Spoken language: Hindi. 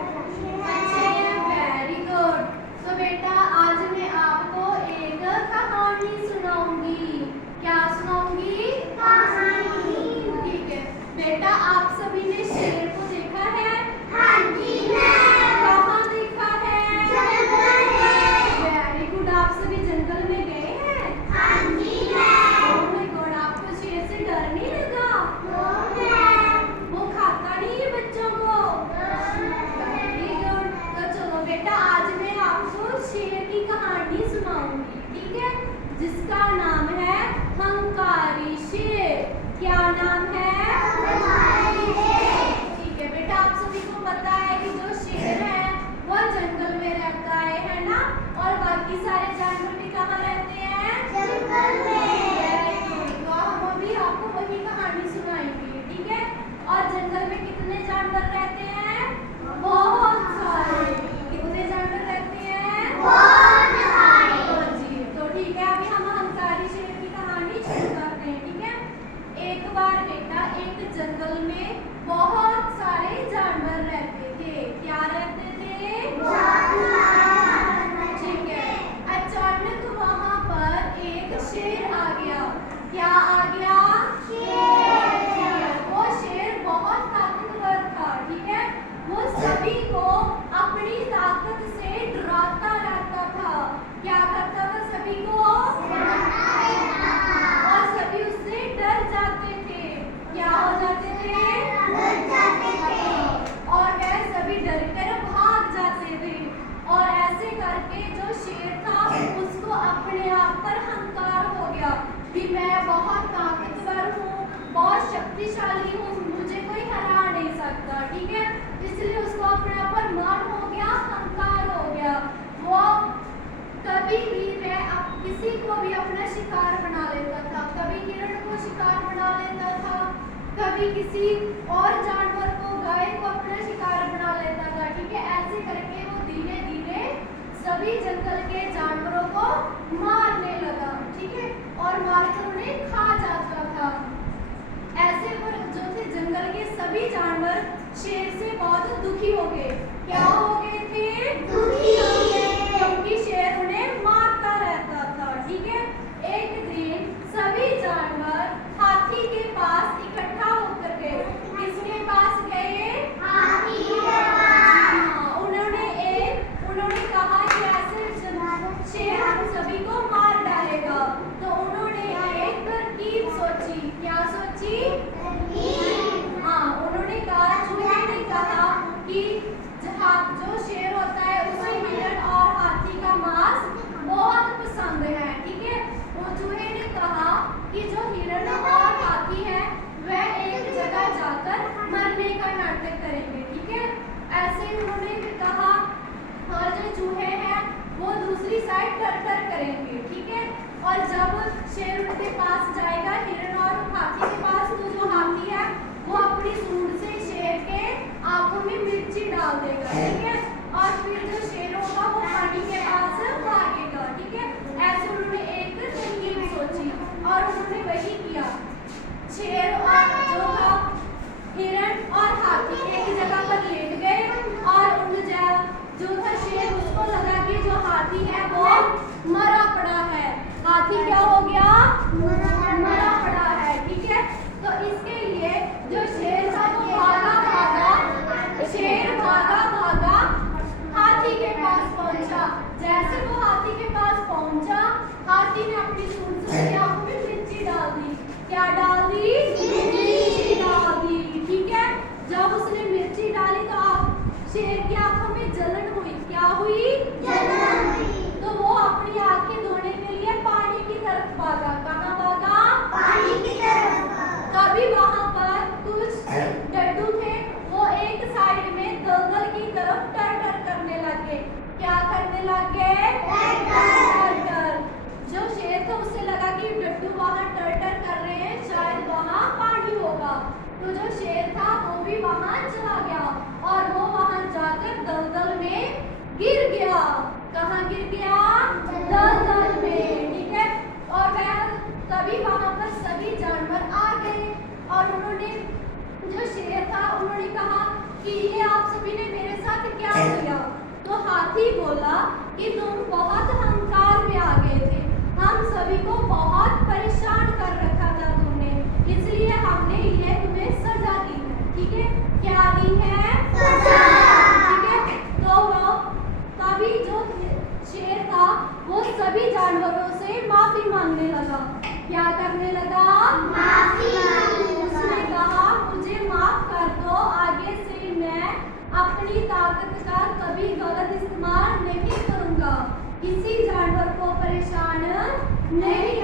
अच्छे हैं, वेरी गुड। तो बेटा आज मैं आपको एक कहानी सुनाऊंगी। क्या सुनाऊंगी? कहानी। ठीक है बेटा, आप सभी ने शेर को देखा है? हाँ जी मैम। कहाँ देखा है? जंगल में। Very good. आप सभी जंगल में गए हैं? हाँ जी मैम। ओह माय गॉड, आपको शेर से डर नहीं लगा? No ma'am. वो खाता नहीं है बच्चों को? Very good. तो चलो बेटा, आज मैं आपको शेर की कहानी सुनाऊंगी, ठीक है, जिसका नाम है हंकारी शेर। क्या नाम है? हंकारी शेर। ठीक है बेटा, आप सभी को पता है कि जो शेर है वो जंगल में रहता है ना, और बाकी सारे जानवर भी कहाँ रहते हैं? जंगल में। Very good. तो हम अभी आपको वही कहानी सुनाएंगे, ठीक है। और जंगल में कितने जानवर रहते हैं? बहुत सारे। कितने जानवर रहते हैं? बहुत सारे। तो जी, तो ठीक है, अभी हम हंकारी शेर की कहानी शुरू करते हैं, ठीक है। एक बार बेटा एक जंगल में बहुत सारे जानवर रहते थे। क्या रहते थे? जानवर। ठीक है। अचानक वहां पर एक शेर आ गया। क्या आ गया? शेर। वो शेर बहुत ताकतवर था, ठीक है। वो सभी को अपनी ताकत से डराता रहता था। क्या करता था? सभी को और सभी उससे डर जाते थे। क्या हो जाते थे? डर जाते थे। और वह सभी डरकर भाग जाते थे। और ऐसे करके जो शेर था उसको अपने आप पर हंकार हो गया कि मैं बहुत ताकतवर हूँ, बहुत शक्तिशाली हूँ, मुझे कोई हरा नहीं सकता, ठीक है। इसलिए उसको अपने आप पर मान हो गया, हंकार हो गया। वो कभी भी वह किसी को भी अपना शिकार बना लेता था। कभी हिरण को शिकार बना लेता था, कभी किसी और जानवर को, गाय को अपना शिकार बना लेता था, ठीक है। ऐसे करके वो धीरे धीरे सभी जंगल के जानवरों को मारने लगा, ठीक है, और मारकर उन्हें खा जाता था। ऐसे पर जो थे जंगल के सभी जानवर शेर से बहुत दुखी हो गए। क्या हो गए थे? दुखी हो गए, क्योंकि शेर उन्हें मारता रहता था, ठीक है। एक दिन सभी जानवर हाथी के पास इकट्ठा होकर गए। किसके पास गए? हाथी के पास। हाँ, उन्होंने कहा कि ऐसे शेर हम सभी को मार डालेगा। तो उन्होंने एक तरकीब सोची। क्या सोची? हाँ, उन्होंने कहा, चूहे ने कहा कि जो शेर होता है उसे हिरण और हाथी का मांस बहुत पसंद है, ठीक है। वो चूहे ने कहा कि जो हिरण और हाथी है वह एक जगह जाकर मरने का नाटक करेंगे, ठीक है। ऐसे उन्होंने भी कहा, और जो चूहे हैं वो दूसरी साइड टर करेंगे, ठीक है। और जब शेर उनके पास जाएगा, हिरण और हाथी के पास, तो जो हाथी है वो अपनी सूंड से शेर के आंखों में मिर्ची डाल देगा, ठीक है। और फिर जो शेर होगा वो पानी के पास भागेगा, ठीक है। ऐसे उन्होंने एक तरकीब सोची और उन्होंने वही किया। शेर और जो था हिरण और हाथी एक जगह पर लेट गए, और उन जो था शेर, उसको लगा कि जो हाथी है वो मरा पड़ा है। हाथी क्या हो गया? मरा पड़ा है, ठीक है। तो इसके लिए जो शेर था वो शेर भागा हाथी के पास पहुंचा। जैसे वो हाथी के पास पहुंचा, हाथी ने अपनी सूंड से उसकी आंखों में मिर्ची डाल दी। क्या डाल दी? मिर्ची डाल दी, ठीक है। जब उसने मिर्ची डाली तो शेर की आंखों में जलन हुई। क्या हुई? जलन हुई। तो वो अपनी आंखें धोने के लिए पानी की तरफ भागा। कहाँ भागा? पानी की तरफ। कभी वहां पर कुछ डड्डू थे, वो एक साइड में दलदल की तरफ टर करने लगे। क्या करने लगे? टर। जो शेर था उसे लगा कि डड्डू वहां टर कर रहे हैं, शायद वहां पानी होगा। तो जो शेर था वो भी वहां चला गया, और वो वहां जाकर दलदल में गिर गया। कहाँ गिर गया? दलदल में, ठीक है। और वह तभी वहां पर सभी जानवर आ गए, और उन्होंने, जो शेर था, उन्होंने कहा कि ये आप सभी ने मेरे साथ हाथी बोला कि तुम बहुत अहंकार में आ गए थे, हम सभी को बहुत परेशान कर रखा था तुमने, इसलिए हमने ये तुम्हें सजा दी है। ठीक है, क्या दी है? सजा। ठीक है, तो वो तभी जो शेर था वो सभी जानवरों से माफी मांगने लगा। क्या करने लगा? माफी। उसने कहा मुझे माफ कर दो, आगे से मैं अपनी ताकत का कभी गलत इस्तेमाल नहीं करूंगा, किसी जानवर को परेशान नहीं